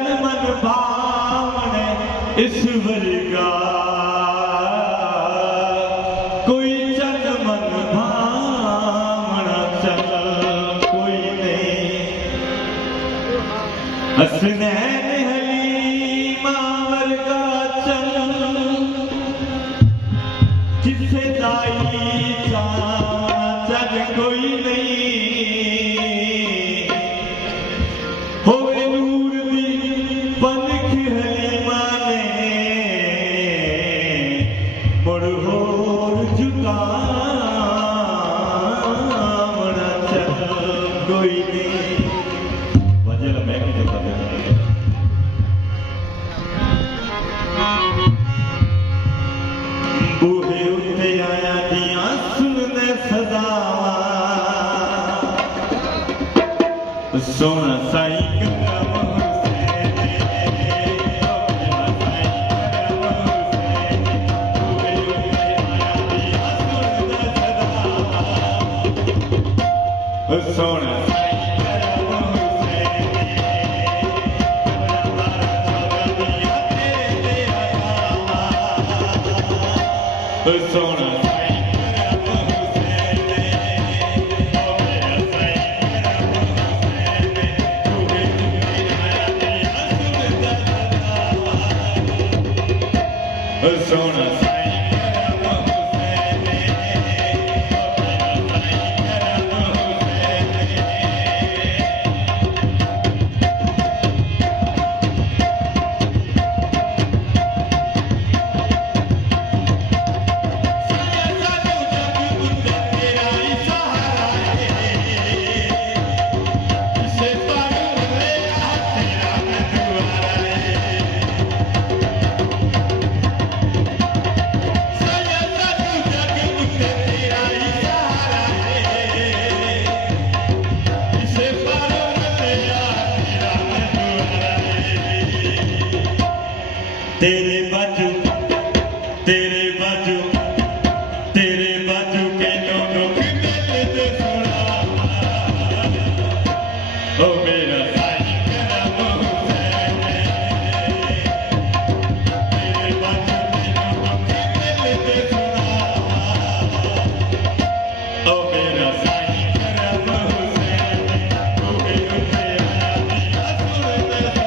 तन मन भावण ईश्वर का कोई तन मन भावना चल कोई नहीं हसनैन हलीमा वर्गा चल जिसे दाई चल कोई बूहे उत्ते आया दिया सुनने सदावा सोना साई सोना सोना सोना तेरे बाजू के दोनों के दिल दे सुना ओ मेरा साईं करम हुसैन तेरे बाजू के दोनों के दिल दे सुना ओ मेरा साईं करम हुसैन तू भी उठे आया दिया सुनने सदा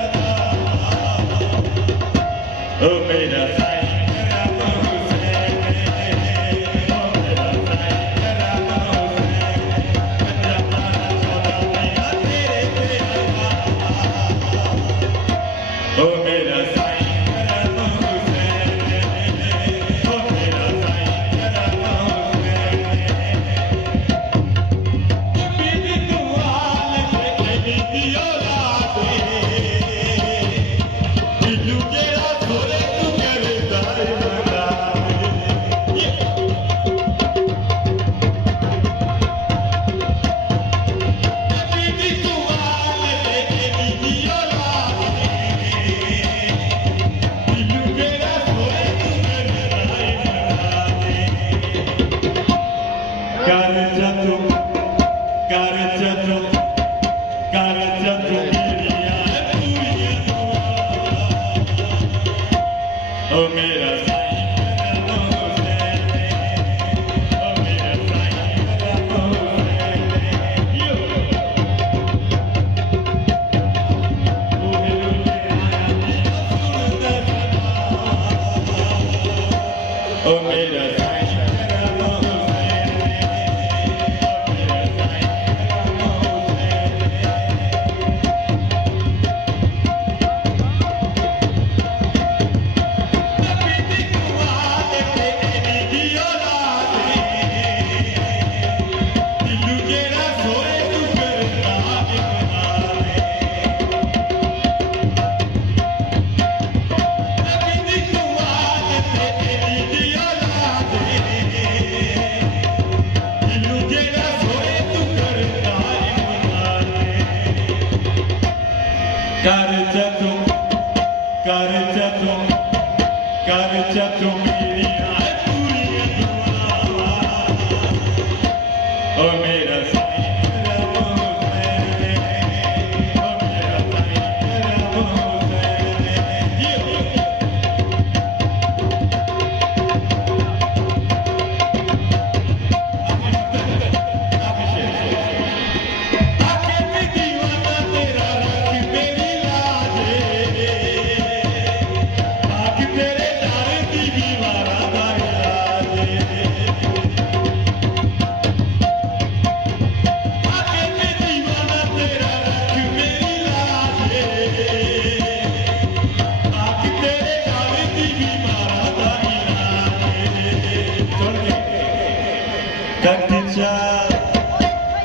ओ मेरा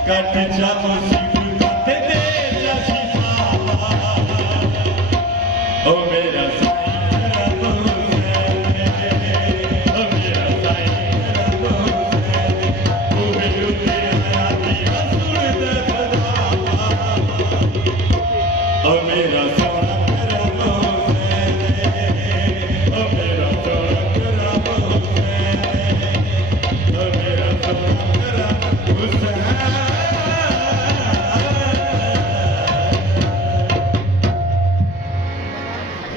ਕੱਟ ਜਾ ਮੁਸੀਬਤ ਤੇ ਦੇ ਜਾ ਸ਼ਿਫਾ ਓ ਮੇਰਾ